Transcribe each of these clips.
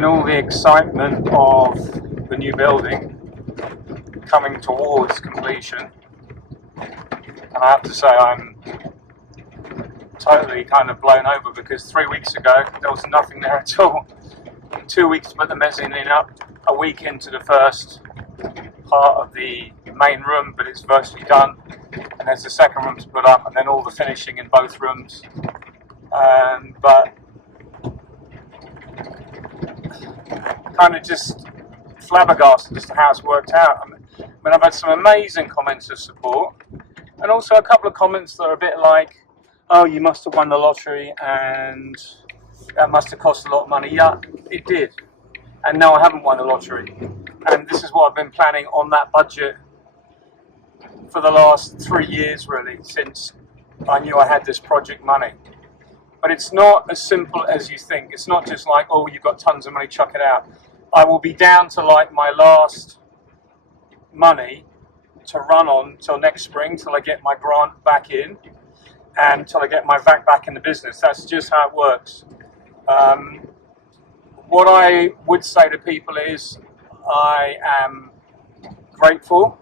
in all the excitement of the new building coming towards completion, and I have to say I'm totally kind of blown over, because 3 weeks ago there was nothing there at all. 2 weeks to put the mezzanine up, a week into the first part of the main room, but it's virtually done, and there's the second room to put up, and then all the finishing in both rooms. But kind of just flabbergasted as to how it's worked out. I mean, I've had some amazing comments of support, and also a couple of comments that are a bit like, oh, you must have won the lottery and that must have cost a lot of money. Yeah, it did. And no, I haven't won the lottery. And this is what I've been planning on that budget for the last 3 years, really, since I knew I had this project money. But it's not as simple as you think. It's not just like, oh, you've got tons of money, chuck it out. I will be down to like my last money to run on till next spring, till I get my grant back in, and till I get my VAT back in the business. That's just how it works. What I would say to people is I am grateful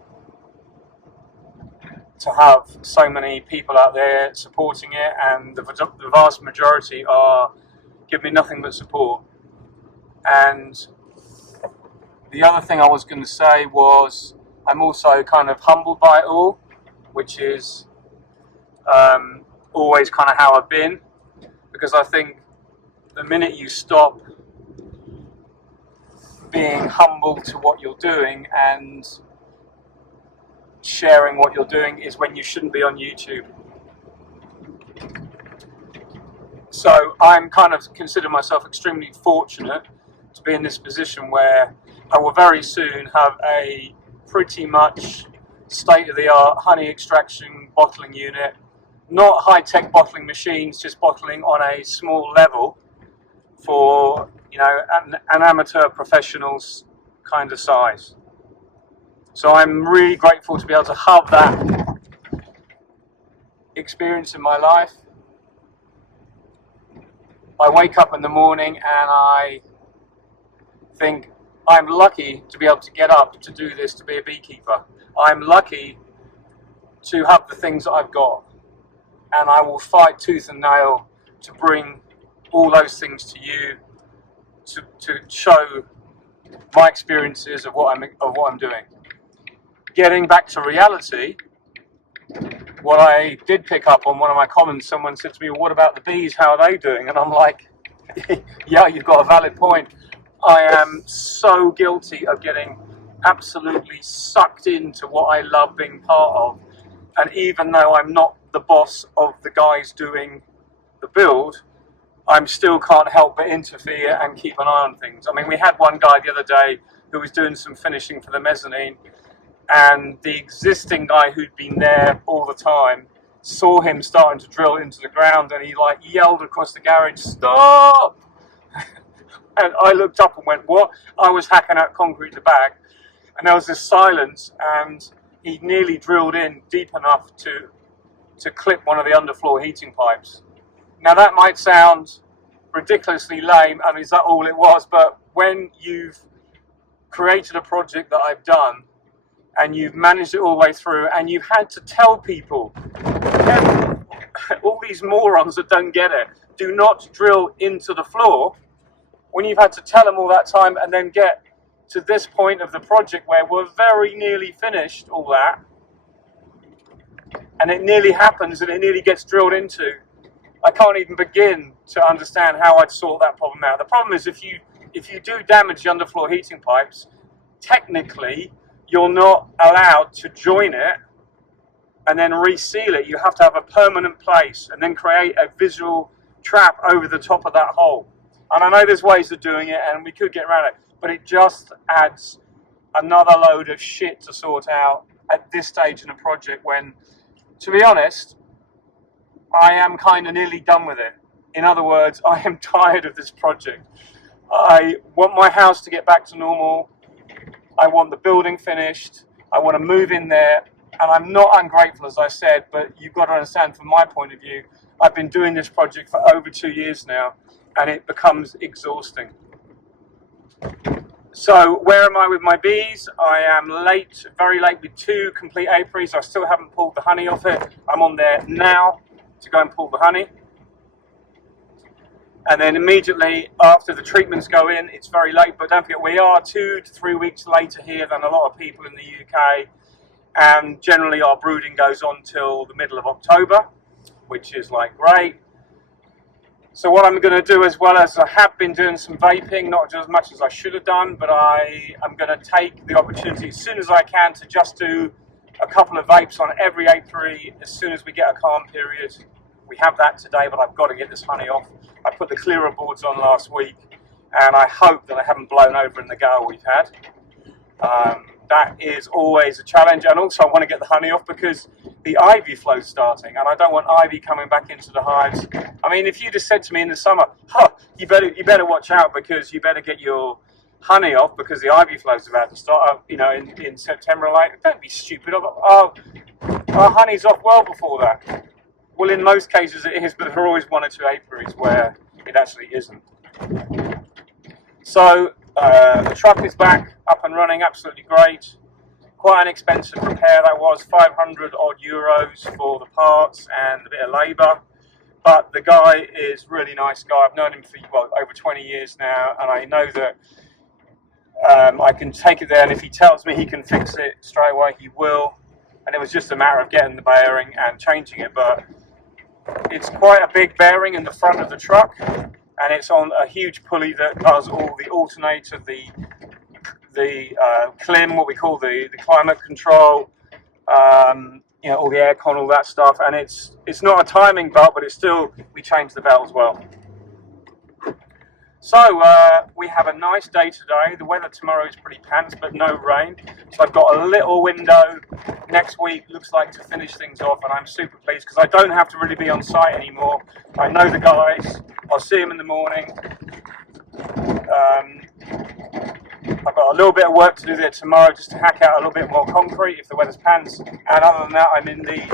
to have so many people out there supporting it, and the vast majority are give me nothing but support. And the other thing I was going to say was I'm also kind of humbled by it all, which is always kind of how I've been, because I think the minute you stop being humble to what you're doing and sharing what you're doing is when you shouldn't be on YouTube. So I'm kind of consider myself extremely fortunate to be in this position where I will very soon have a pretty much state-of-the-art honey extraction bottling unit, not high-tech bottling machines, just bottling on a small level for, you know, an amateur professional's kind of size. So I'm really grateful to be able to have that experience in my life. I wake up in the morning and I think I'm lucky to be able to get up to do this, to be a beekeeper. I'm lucky to have the things that I've got, and I will fight tooth and nail to bring all those things to you, to show my experiences of what I'm doing. Getting back to reality, what I did pick up on one of my comments, someone said to me, well, what about the bees? How are they doing? And I'm like, yeah, you've got a valid point. I am so guilty of getting absolutely sucked into what I love being part of. And even though I'm not the boss of the guys doing the build, I still can't help but interfere and keep an eye on things. I mean, we had one guy the other day who was doing some finishing for the mezzanine, and the existing guy who'd been there all the time saw him starting to drill into the ground, and he like yelled across the garage, "Stop!" And I looked up and went, "What?" I was hacking out concrete at the back, and there was this silence, and he nearly drilled in deep enough to clip one of the underfloor heating pipes. Now that might sound ridiculously lame, and is that all it was? But when you've created a project that I've done, and you've managed it all the way through, and you've had to tell people, all these morons that don't get it, do not drill into the floor, when you've had to tell them all that time and then get to this point of the project where we're very nearly finished all that, and it nearly happens and it nearly gets drilled into, I can't even begin to understand how I'd sort that problem out. The problem is if you do damage the underfloor heating pipes, technically you're not allowed to join it and then reseal it. You have to have a permanent place and then create a visual trap over the top of that hole. And I know there's ways of doing it and we could get around it, but it just adds another load of shit to sort out at this stage in a project when, to be honest, I am kind of nearly done with it. In other words, I am tired of this project. I want my house to get back to normal. I want the building finished. I want to move in there. And I'm not ungrateful, as I said, but you've got to understand from my point of view, I've been doing this project for over 2 years now, and it becomes exhausting. So where am I with my bees? I am late, very late with 2 complete apiaries. I still haven't pulled the honey off it. I'm on there now to go and pull the honey. And then immediately after the treatments go in, it's very late, but don't forget we are 2 to 3 weeks later here than a lot of people in the UK. And generally our brooding goes on till the middle of October, which is like great. So what I'm going to do, as well as I have been doing some vaping, not as much as I should have done, but I am going to take the opportunity as soon as I can to just do a couple of vapes on every apiary as soon as we get a calm period. We have that today, but I've got to get this honey off. I put the clearer boards on last week, and I hope that I haven't blown over in the gale we've had. That is always a challenge, and also I want to get the honey off because the ivy flow's starting, and I don't want ivy coming back into the hives. I mean, if you just said to me in the summer, you better watch out because you better get your honey off because the ivy flow's about to start up, you know, in September. Like, don't be stupid. Our honey's off well before that. Well, in most cases it is, but there are always 1 or 2 apiaries where it actually isn't. So the truck is back up and running, absolutely great. Quite an expensive repair that was, 500 odd euros for the parts and a bit of labour. But the guy is a really nice guy. I've known him for over 20 years now, and I know that I can take it there, and if he tells me he can fix it straight away, he will. And it was just a matter of getting the bearing and changing it. But it's quite a big bearing in the front of the truck, and it's on a huge pulley that does all the alternator, the clim, what we call the climate control, you know, all the aircon, all that stuff. And it's not a timing belt, but it's still, we change the belt as well. So we have a nice day today. The weather tomorrow is pretty pants, but no rain. So I've got a little window next week, looks like, to finish things off, and I'm super pleased because I don't have to really be on site anymore. I know the guys. I'll see them in the morning. I've got a little bit of work to do there tomorrow just to hack out a little bit more concrete if the weather's pants. And other than that, I'm in the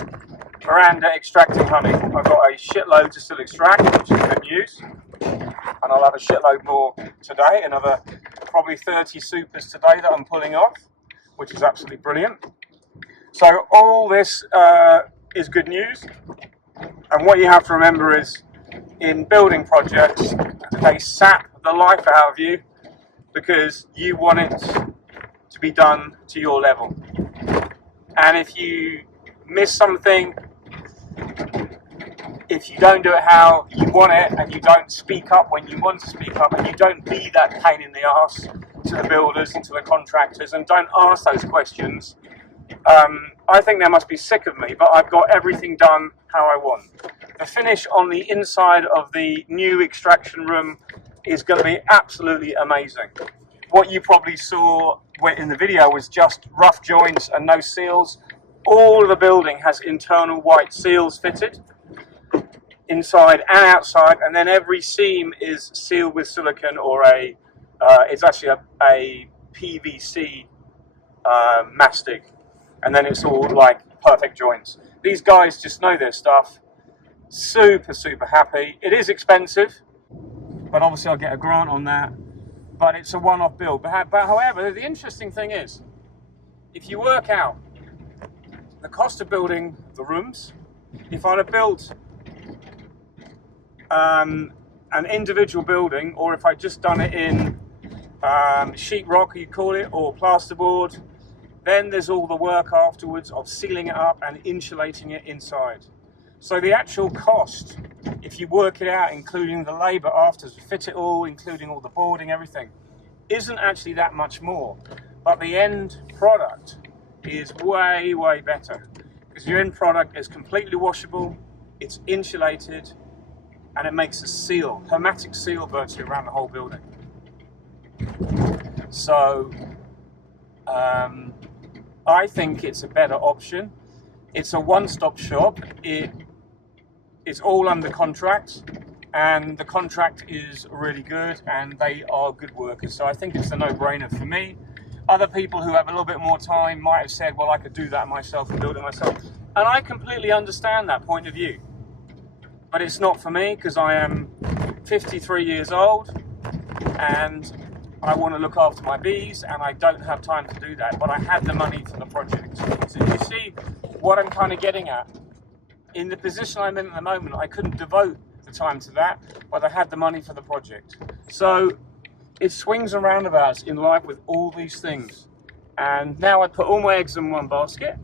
veranda extracting honey. I've got a shitload to still extract, which is good news. And I'll have a shitload more today, another probably 30 supers today that I'm pulling off, which is absolutely brilliant. So all this is good news. And what you have to remember is, in building projects, they sap the life out of you because you want it to be done to your level. And if you miss something, if you don't do it how you want it, and you don't speak up when you want to speak up, and you don't be that pain in the arse to the builders and to the contractors, and don't ask those questions, I think they must be sick of me, but I've got everything done how I want. The finish on the inside of the new extraction room is going to be absolutely amazing. What you probably saw in the video was just rough joints and no seals. All of the building has internal white seals fitted, inside and outside, and then every seam is sealed with silicone or it's actually a PVC mastic, and then it's all like perfect joints. These guys just know their stuff. Super happy. It is expensive, but obviously I'll get a grant on that, but it's a one-off build. But however, the interesting thing is, if you work out the cost of building the rooms, if I'd have built an individual building, or if I'd just done it in sheetrock, you call it, or plasterboard, then there's all the work afterwards of sealing it up and insulating it inside. So the actual cost, if you work it out, including the labour after to fit it all, including all the boarding, everything, isn't actually that much more. But the end product is way better, because your end product is completely washable, it's insulated, and it makes a seal, hermetic seal virtually around the whole building. So I think it's a better option. It's a one-stop shop. It's all under contract, and the contract is really good, and they are good workers. So I think it's a no-brainer for me. Other people who have a little bit more time might have said, well, I could do that myself and build it myself. And I completely understand that point of view. But it's not for me, because I am 53 years old, and I want to look after my bees and I don't have time to do that, but I had the money for the project. So you see what I'm kind of getting at? In the position I'm in at the moment, I couldn't devote the time to that, but I had the money for the project. So it swings and roundabouts in life with all these things. And now I put all my eggs in one basket,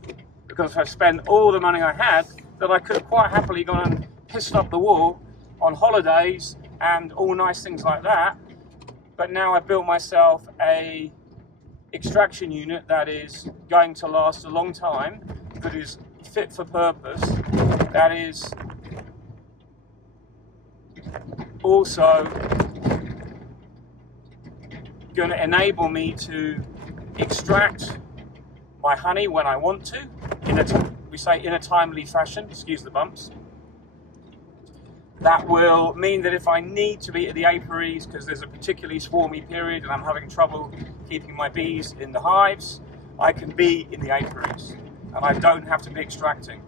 because if I spent all the money I had, that I could have quite happily gone and pissed up the wall on holidays and all nice things like that. But now I've built myself a extraction unit that is going to last a long time, that is fit for purpose, that is also going to enable me to extract my honey when I want to, in a timely fashion, excuse the bumps. That will mean that if I need to be at the apiaries because there's a particularly swarmy period and I'm having trouble keeping my bees in the hives, I can be in the apiaries and I don't have to be extracting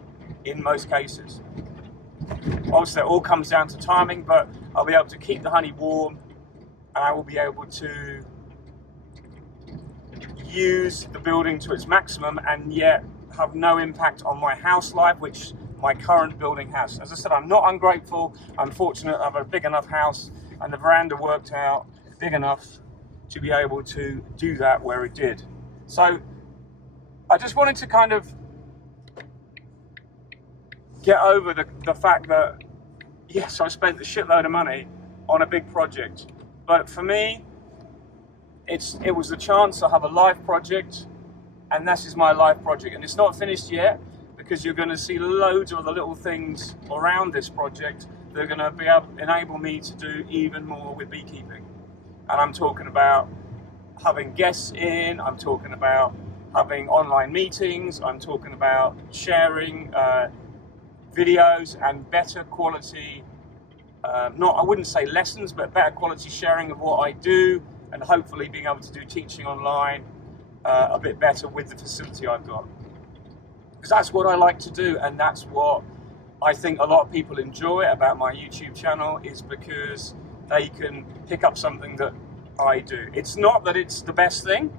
in most cases. Obviously it all comes down to timing, but I'll be able to keep the honey warm and I will be able to use the building to its maximum and yet have no impact on my house life, which my current building has. As I said, I'm not ungrateful. I'm fortunate I have a big enough house and the veranda worked out big enough to be able to do that where it did. So I just wanted to kind of get over the fact that, yes, I spent a shitload of money on a big project, but for me, it was the chance to have a live project, and this is my live project. And it's not finished yet, because you're going to see loads of other little things around this project that are going to be able to enable me to do even more with beekeeping. And I'm talking about having guests in, I'm talking about having online meetings, I'm talking about sharing videos and better quality, I wouldn't say lessons, but better quality sharing of what I do, and hopefully being able to do teaching online a bit better with the facility I've got. Because that's what I like to do, and that's what I think a lot of people enjoy about my YouTube channel, is because they can pick up something that I do. It's not that it's the best thing,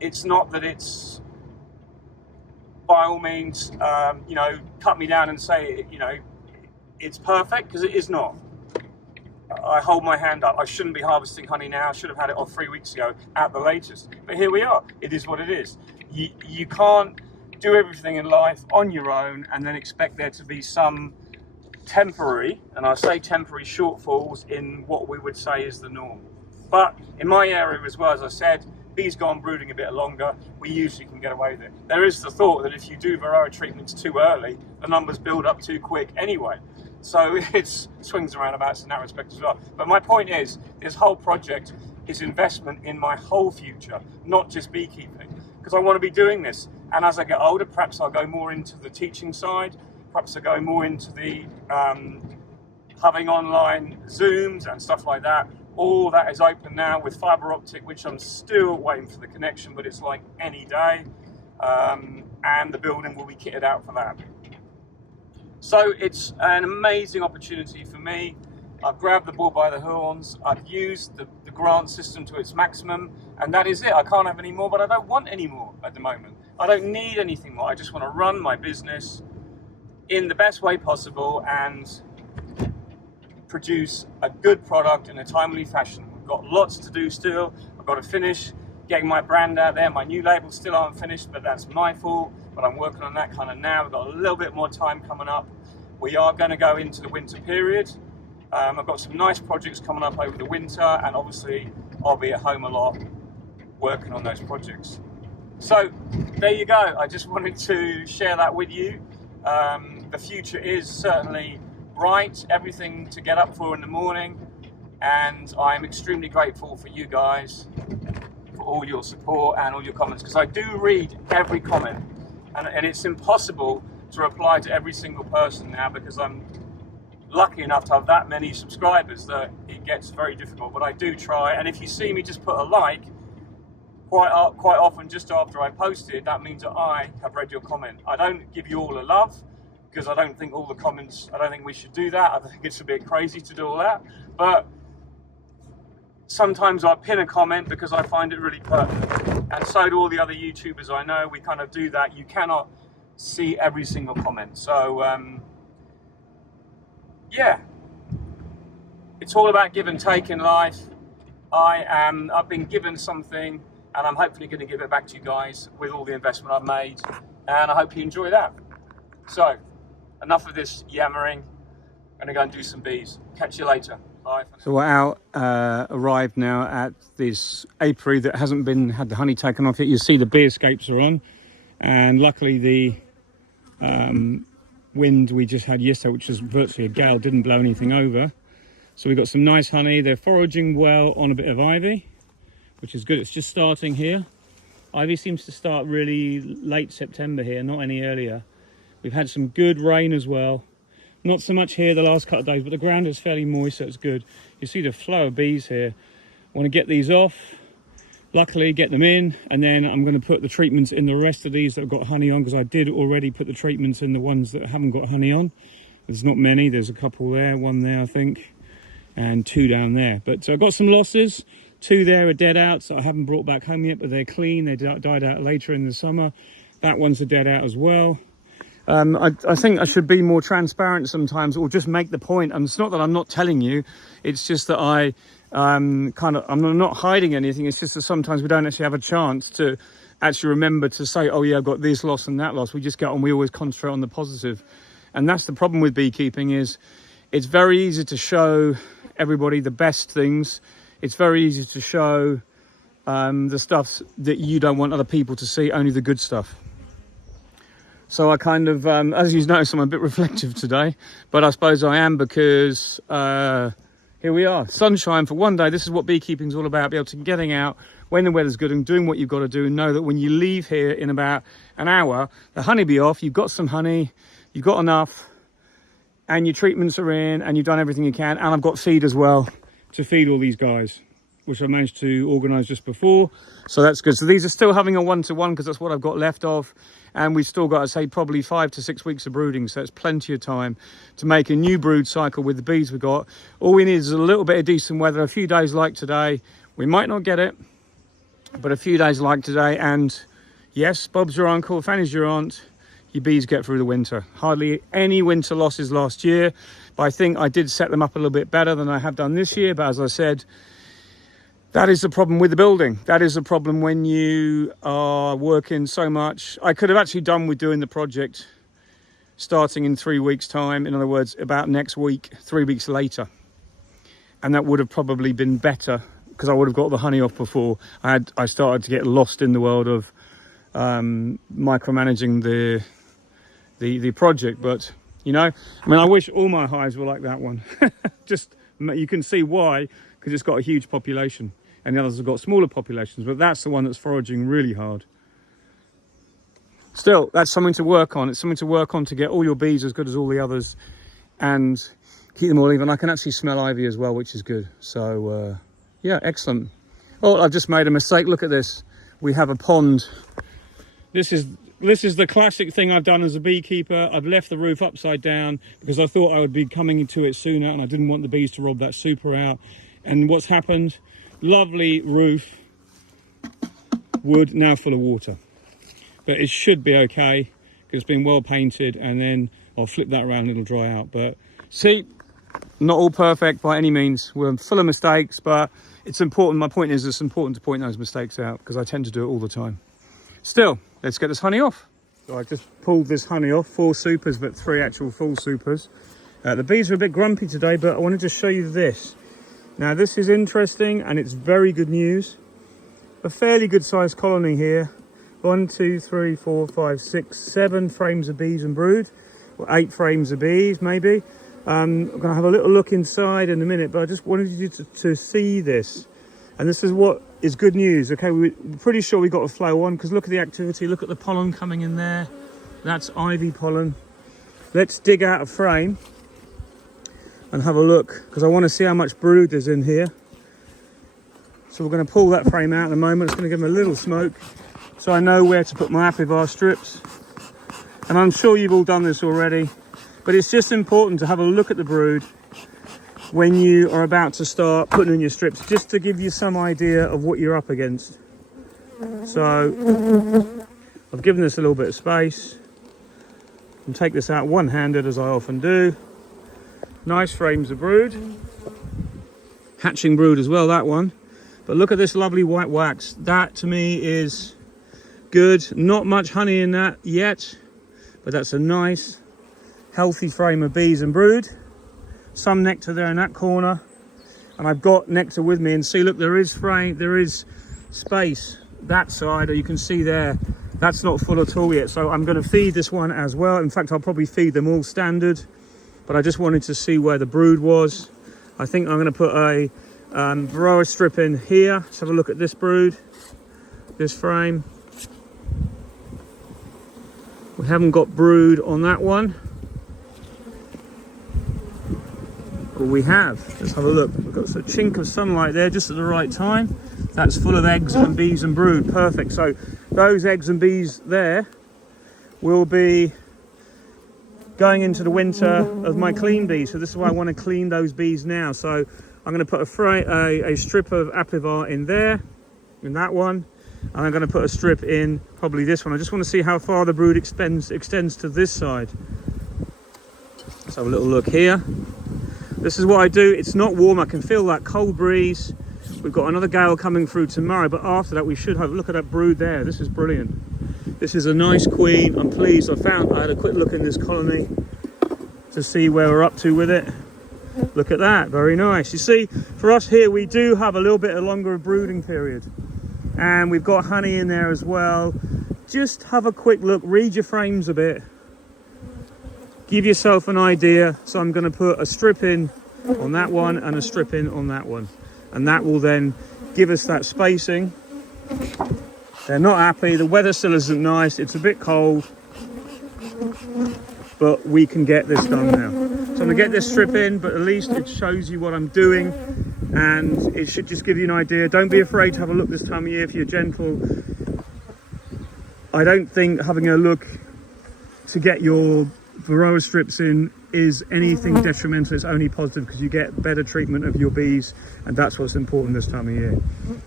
it's not that it's by all means, cut me down and say, it's perfect, because it is not. I hold my hand up. I shouldn't be harvesting honey now. I should have had it off 3 weeks ago at the latest. But here we are. It is what it is. You can't do everything in life on your own and then expect there to be some temporary, and I say temporary, shortfalls in what we would say is the norm. But in my area as well, as I said, bees go on brooding a bit longer, we usually can get away with it. There is the thought that if you do varroa treatments too early, the numbers build up too quick anyway. So it swings and roundabouts in that respect as well. But my point is, this whole project is investment in my whole future, not just beekeeping, because I want to be doing this. And as I get older, perhaps I'll go more into the teaching side, perhaps I'll go more into the having online Zooms and stuff like that. All that is open now with fibre optic, which I'm still waiting for the connection, but it's like any day. And the building will be kitted out for that. So it's an amazing opportunity for me. I've grabbed the bull by the horns. I've used the grant system to its maximum, and that is it. I can't have any more, but I don't want any more at the moment. I don't need anything more. I just want to run my business in the best way possible and produce a good product in a timely fashion. We've got lots to do still. I've got to finish getting my brand out there. My new labels still aren't finished, but that's my fault. But I'm working on that kind of now. We've got a little bit more time coming up. We are going to go into the winter period. I've got some nice projects coming up over the winter, and obviously I'll be at home a lot working on those projects. So there you go. I just wanted to share that with you. The future is certainly bright, everything to get up for in the morning, and I'm extremely grateful for you guys, for all your support and all your comments, because I do read every comment, and it's impossible to reply to every single person now, because I'm lucky enough to have that many subscribers that it gets very difficult, but I do try. And if you see me just put a like, quite often just after I post it, that means that I have read your comment. I don't give you all the love, because I don't think all the comments, I don't think we should do that. I think it's a bit crazy to do all that. But sometimes I pin a comment because I find it really pertinent, and so do all the other YouTubers I know. We kind of do that. You cannot see every single comment, so yeah, it's all about give and take in life. I've been given something, and I'm hopefully going to give it back to you guys with all the investment I've made, and I hope you enjoy that. So enough of this yammering. I'm going to go and do some bees. Catch you later. Bye. So we're out, arrived now at this apiary that hasn't had the honey taken off yet. You see the bee escapes are on, and luckily the wind we just had yesterday, which was virtually a gale, didn't blow anything over. So we've got some nice honey. They're foraging well on a bit of ivy, which is good. It's just starting here. Ivy seems to start really late September here, not any earlier. We've had some good rain as well. Not so much here the last couple of days, but the ground is fairly moist, so it's good. You see the flow of bees here. I want to get these off, luckily get them in, and then I'm going to put the treatments in the rest of these that have got honey on, because I did already put the treatments in the ones that haven't got honey on. There's not many, there's a couple there, one there I think, and two down there. But I've got some losses. Two there are dead outs that I haven't brought back home yet, but they're clean. They died out later in the summer. That one's a dead out as well. I think I should be more transparent sometimes, or just make the point. And it's not that I'm not telling you, it's just that I'm not hiding anything. It's just that sometimes we don't actually have a chance to actually remember to say, oh yeah, I've got this loss and that loss. We just get on, we always concentrate on the positive. And that's the problem with beekeeping, is it's very easy to show everybody the best things. It's very easy to show the stuff that you don't want other people to see, only the good stuff. So I kind of, as you notice, I'm a bit reflective today, but I suppose I am, because here we are, sunshine for one day. This is what beekeeping is all about, be able to getting out when the weather's good and doing what you've got to do, and know that when you leave here in about an hour, the honey be off, you've got some honey, you've got enough, and your treatments are in, and you've done everything you can. And I've got feed as well to feed all these guys, which I managed to organise just before. So that's good. So these are still having a one-to-one, because that's what I've got left of. And we've still got, I'd say, probably 5 to 6 weeks of brooding. So it's plenty of time to make a new brood cycle with the bees we've got. All we need is a little bit of decent weather, a few days like today. We might not get it, but a few days like today. And yes, Bob's your uncle, Fanny's your aunt. Your bees get through the winter. Hardly any winter losses last year, but I think I did set them up a little bit better than I have done this year. But as I said, that is the problem with the building. That is the problem when you are working so much. I could have actually done with doing the project starting in 3 weeks' time. In other words, about next week, 3 weeks later. And that would have probably been better, because I would have got the honey off before. I started to get lost in the world of micromanaging the project. But, you know, I mean, I wish all my hives were like that one. Just, you can see why, because it's got a huge population. And the others have got smaller populations, but that's the one that's foraging really hard. Still, that's something to work on. It's something to work on to get all your bees as good as all the others and keep them all even. I can actually smell ivy as well, which is good. So, yeah, excellent. Oh, I've just made a mistake. Look at this. We have a pond. This is the classic thing I've done as a beekeeper. I've left the roof upside down because I thought I would be coming into it sooner, and I didn't want the bees to rob that super out. And what's happened? Lovely roof, wood, now full of water. But it should be okay, because it's been well painted, and then I'll flip that around and it'll dry out. But see, not all perfect by any means. We're full of mistakes, but it's important. My point is, it's important to point those mistakes out, because I tend to do it all the time. Still, let's get this honey off. So I just pulled this honey off, 4 supers, but 3 actual full supers. The bees are a bit grumpy today, but I wanted to show you this. Now this is interesting, and it's very good news. A fairly good sized colony here. 1, 2, 3, 4, 5, 6, 7 frames of bees and brood, or 8 frames of bees maybe. I'm going to have a little look inside in a minute, but I just wanted you to see this. And this is what is good news. Okay, we're pretty sure we got a flow on, because look at the activity, look at the pollen coming in there. That's ivy pollen. Let's dig out a frame and have a look, because I want to see how much brood there's in here. So we're going to pull that frame out in a moment. It's going to give them a little smoke, so I know where to put my apivar strips. And I'm sure you've all done this already, but it's just important to have a look at the brood when you are about to start putting in your strips, just to give you some idea of what you're up against. So I've given this a little bit of space and take this out one-handed, as I often do. Nice frames of brood, hatching brood as well, that one. But look at this lovely white wax. That to me is good. Not much honey in that yet, but that's a nice healthy frame of bees and brood. Some nectar there in that corner, and I've got nectar with me. And see, look, there is space that side, or you can see there, that's not full at all yet. So I'm going to feed this one as well. In fact, I'll probably feed them all standard, but I just wanted to see where the brood was. I think I'm going to put a varroa strip in here. Let's have a look at this brood, this frame. We haven't got brood on that one, but we have. Let's have a look. We've got a chink of sunlight there just at the right time. That's full of eggs and bees and brood. Perfect. So those eggs and bees there will be going into the winter of my clean bees. So this is why I want to clean those bees now. So I'm going to put a strip of apivar in there, in that one. And I'm going to put a strip in probably this one. I just want to see how far the brood extends to this side. Let's have a little look here. This is what I do. It's not warm. I can feel that cold breeze. We've got another gale coming through tomorrow, but after that we should have, look at that brood there. This is brilliant. This is a nice queen. I'm pleased. I had a quick look in this colony to see where we're up to with it. Look at that, very nice. You see, for us here, we do have a little bit of longer brooding period, and we've got honey in there as well. Just have a quick look, read your frames a bit, give yourself an idea. So I'm going to put a strip in on that one and a strip in on that one, and that will then give us that spacing. They're not happy, the weather still isn't nice, it's a bit cold, but we can get this done now. So I'm going to get this strip in, but at least it shows you what I'm doing, and it should just give you an idea. Don't be afraid to have a look this time of year if you're gentle. I don't think having a look to get your varroa strips in is anything detrimental. It's only positive, because you get better treatment of your bees, and that's what's important this time of year.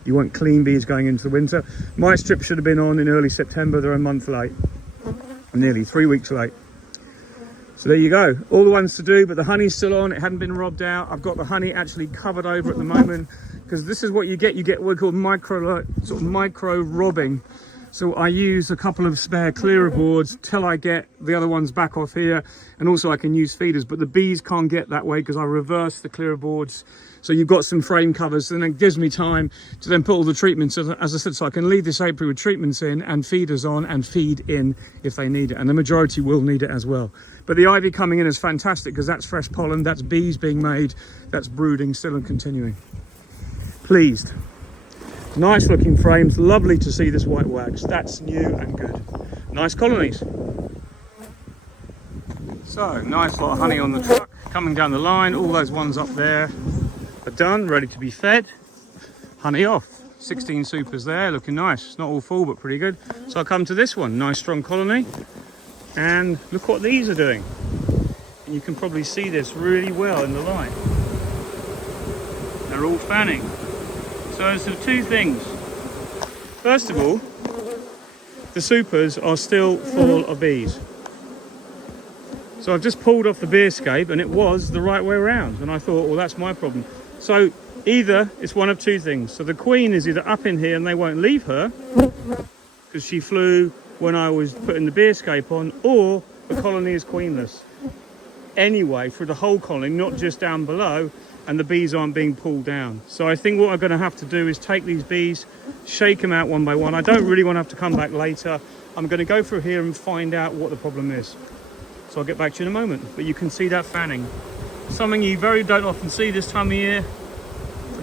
You want clean bees going into the winter. My strip should have been on in early September. They're a month late, nearly 3 weeks late. So there you go, all the ones to do, but the honey's still on. It hadn't been robbed out. I've got the honey actually covered over at the moment, because this is what you get what we call micro robbing. So I use a couple of spare clearer boards till I get the other ones back off here, and also I can use feeders, but the bees can't get that way because I reverse the clearer boards. So you've got some frame covers, and it gives me time to then put all the treatments, as I said, so I can leave this apiary with treatments in and feeders on and feed in if they need it, and the majority will need it as well. But the ivy coming in is fantastic, because that's fresh pollen, that's bees being made, that's brooding still and continuing. Pleased. Nice looking frames, lovely to see this white wax. That's new and good. Nice colonies. So, nice lot of honey on the truck, coming down the line. All those ones up there are done, ready to be fed. Honey off. 16 supers there, looking nice. It's not all full, but pretty good. So I come to this one, nice strong colony. And look what these are doing. And you can probably see this really well in the light. They're all fanning. So two things. First of all, the supers are still full of bees. So I've just pulled off the bee escape, and it was the right way around. And I thought, well, that's my problem. So either it's one of two things. So the queen is either up in here and they won't leave her because she flew when I was putting the bee escape on, or the colony is queenless. Anyway, for the whole colony, not just down below, and the bees aren't being pulled down. So I think what I'm going to have to do is take these bees, shake them out one by one. I don't really want to have to come back later. I'm going to go through here and find out what the problem is. So I'll get back to you in a moment. But you can see that fanning. Something you don't often see this time of year.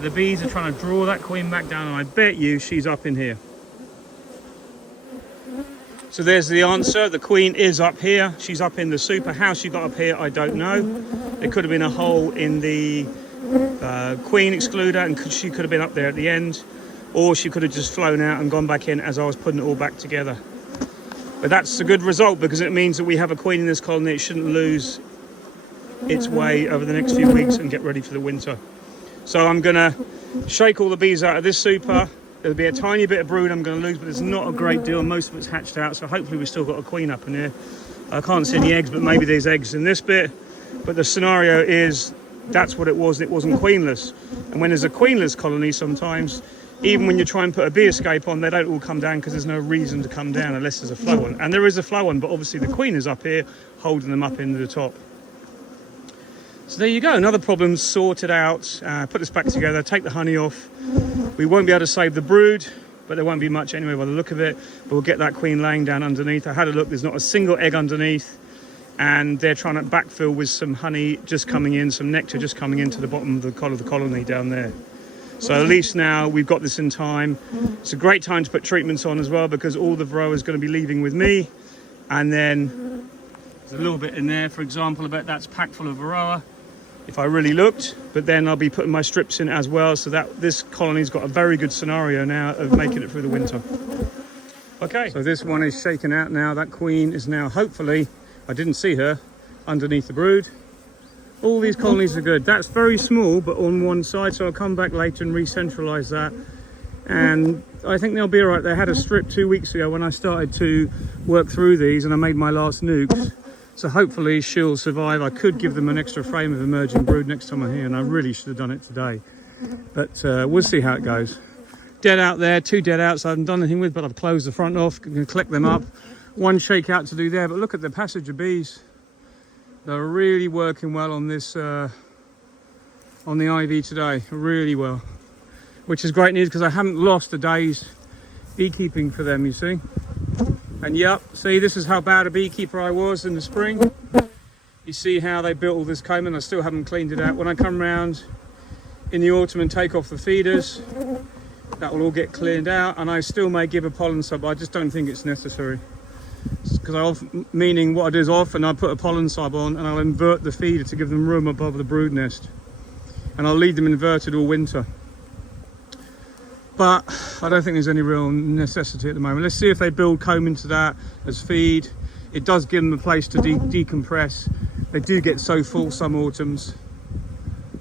The bees are trying to draw that queen back down, and I bet you she's up in here. So there's the answer. The queen is up here. She's up in the super. How she got up here, I don't know. There could have been a hole in the queen excluder, and she could have been up there at the end, or she could have just flown out and gone back in as I was putting it all back together. But that's a good result, because it means that we have a queen in this colony. It shouldn't lose its way over the next few weeks and get ready for the winter. So I'm going to shake all the bees out of this super. There'll be a tiny bit of brood I'm going to lose, but it's not a great deal. Most of it's hatched out, so hopefully we've still got a queen up in here. I can't see any eggs, but maybe there's eggs in this bit. But the scenario is that's what it was. It wasn't queenless. And when there's a queenless colony, sometimes, even when you try and put a bee escape on, they don't all come down because there's no reason to come down unless there's a flow on. And there is a flow on, but obviously the queen is up here holding them up into the top. So there you go, another problem sorted out. Put this back together, take the honey off. We won't be able to save the brood, but there won't be much anyway by the look of it. But we'll get that queen laying down underneath. I had a look, there's not a single egg underneath. And they're trying to backfill with some honey just coming in, some nectar just coming into the bottom of the colony down there. So at least now we've got this in time. It's a great time to put treatments on as well because all the varroa is going to be leaving with me. And then there's a little bit in there, for example, I bet that's packed full of varroa if I really looked. But then I'll be putting my strips in as well so that this colony's got a very good scenario now of making it through the winter. Okay, so this one is shaken out now. That queen is now hopefully, I didn't see her, underneath the brood. All these colonies are good. That's very small, but on one side, so I'll come back later and re-centralise that. And I think they'll be all right. They had a strip 2 weeks ago when I started to work through these and I made my last nukes. So hopefully she'll survive. I could give them an extra frame of emerging brood next time I'm here, and I really should have done it today. But we'll see how it goes. Dead out there, 2 dead outs I haven't done anything with, but I've closed the front off, going to collect them up. 1 shake out to do there, but look at the passage of bees. They're really working well on this, on the ivy today, really well. Which is great news because I haven't lost a day's beekeeping for them, you see. And yep, see, this is how bad a beekeeper I was in the spring. You see how they built all this comb and I still haven't cleaned it out. When I come round in the autumn and take off the feeders, that will all get cleaned out and I still may give a pollen sub, I just don't think it's necessary. Because meaning what I do is often I put a pollen sub on and I'll invert the feeder to give them room above the brood nest. And I'll leave them inverted all winter. But I don't think there's any real necessity at the moment. Let's see if they build comb into that as feed. It does give them a place to decompress. They do get so full some autumns.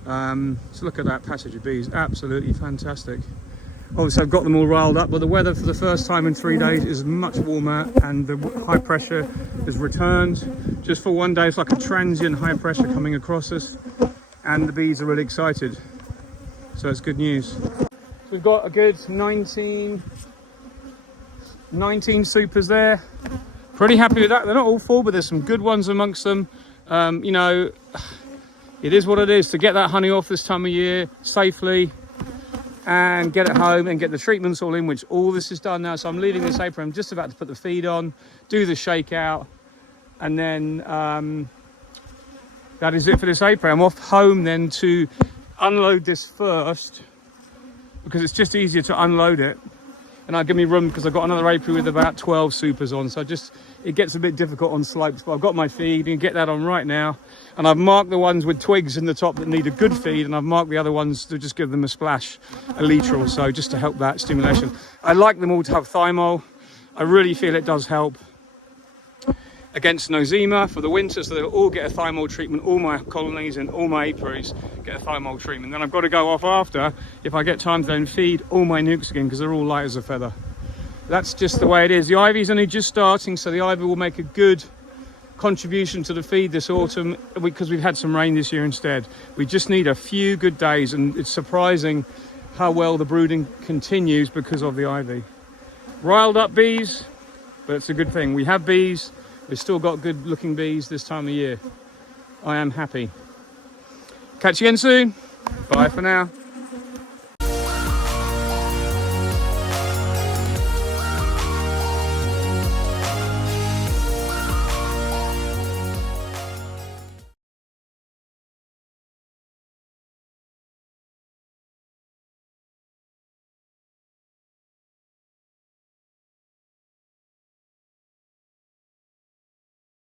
So look at that passage of bees, absolutely fantastic. Obviously I've got them all riled up, but the weather for the first time in 3 days is much warmer and the high pressure has returned. Just for 1 day, it's like a transient high pressure coming across us and the bees are really excited. So it's good news. We've got a good 19 supers there. Pretty happy with that. They're not all full, but there's some good ones amongst them. You know, it is what it is to get that honey off this time of year safely and get it home and get the treatments all in, which all this is done now. So I'm leaving this apron. I'm just about to put the feed on, do the shake out, and then that is it for this apron. I'm off home then to unload this first because it's just easier to unload it. And that'll give me room because I've got another apiary with about 12 supers on. So it gets a bit difficult on slopes, but I've got my feed and get that on right now. And I've marked the ones with twigs in the top that need a good feed, and I've marked the other ones to just give them a splash, a litre or so, just to help that stimulation. I like them all to have thymol. I really feel it does help against nosema for the winter, so they'll all get a thymol treatment. All my colonies and all my apiaries get a thymol treatment. Then I've got to go off after, if I get time to then feed all my nukes again, because they're all light as a feather. That's just the way it is. The ivy's only just starting, so the ivy will make a good contribution to the feed this autumn because we've had some rain this year instead. We just need a few good days, and it's surprising how well the brooding continues because of the ivy. Riled up bees, but it's a good thing. We have bees. We've still got good looking bees this time of year. I am happy. Catch you again soon. Bye for now.